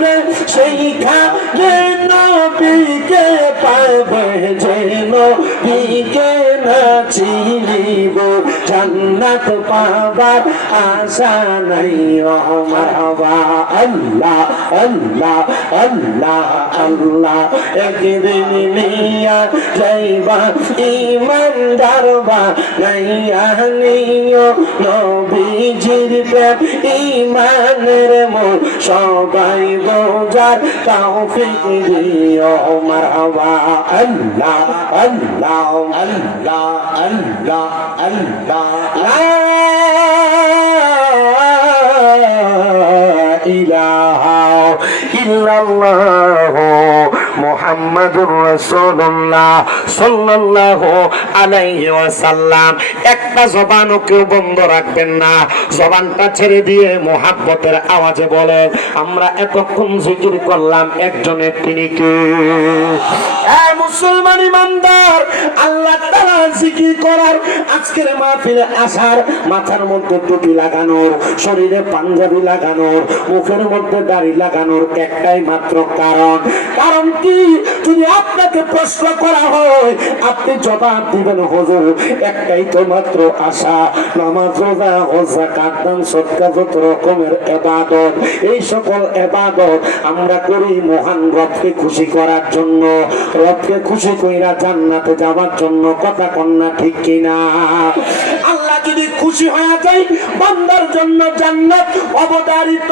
যাবে সেইখানে নবীকে পাবে, যে নবীকে না চিনিব জান্নাত পাবার আশা নাই। ও মারহাবা আল্লাহ আল্লাহ আল্লাহ আল্লাহ। একদিন নিয়া যাইবা ইমানদারবা গাইয়া নিও নবীজির প্রেম ইমানের মোর সবাই বোঝার তৌফিক দিও। মারহাবা আল্লাহ আল্লাহ আল্লাহ আল্লাহ আল্লাহ। লা ইলাহা ইল্লাল্লাহ মুহাম্মাদুর রাসূলুল্লাহ সাল্লাল্লাহু আলাইহি ওয়াসাল্লাম। একটা জবানও কেউ বন্ধ রাখবেন না, জবানটা ছেড়ে দিয়ে মুহাব্বতের আওয়াজে বলেন, আমরা এতক্ষণ জিকির করলাম একজনের, তিনি কে? মুসলমান ইমানদার, আল্লাহ তাআলা জিকির করার আজকের মাহফিলে আসার, মাথার মধ্যে টুপি লাগানোর, শরীরে পাঞ্জাবি লাগানোর, মুখের মধ্যে দাড়ি লাগানোর একটাই মাত্র কারণ। কারণ কি? যদি আপনাকে প্রশ্ন করা হয় আপনি জবাব দিবেন, হুজুর একটাই তো মাত্র আশা, নামাজ রোজা হজ যাকাত দান সদকা যত রকমের ইবাদত, এই সকল ইবাদত আমরা করি মহান রবকে খুশি করার জন্য, রবকে খুশি কইরা জান্নাতে যাওয়ার জন্য। কথা কন্যা ঠিক কিনা? আল্লাহ যদি খুশি হয়ে যায় বান্দার জন্য জান্নাত অবধারিত।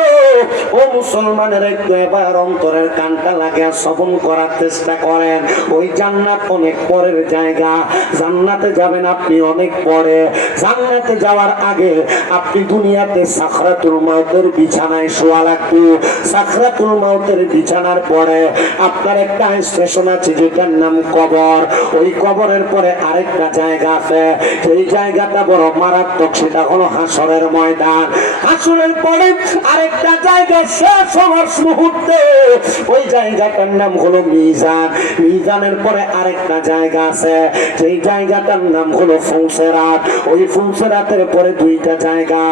ও মুসলমানের একটু এবার অন্তরের কানটা লাগিয়ে শ্রবণ করার চেষ্টা করেন। ওই জান্নাত অনেক পরের জায়গা, জান্নাতে যাবেন আপনি অনেক পরে। জান্নাতে যাওয়ার আগে আপনি দুনিয়াতে সাকরাতুল মাউতের বিছানায় শোয়া লাগবে। সাকরাতুল মাউতের বিছানার পরে আপনার একটা স্টেশন আছে যেটার নাম কবর। ওই কবরের পরে আরেকটা জায়গা আছে, সেই জায়গাটা বড় মারাত্মক, সেটা হলো হাসরের ময়দান। হাসরের পরে আরেকটা জায়গা শেষ হওয়ার মুহূর্তে, ওই জায়গাটার নাম হলো মিজান। মিজানের পরে আরেকটা জায়গা আছে, সেই জায়গাটার নাম হলো ফুলসেরাত। ওই ফুলসেরাতের পরে দুইটা জায়গা।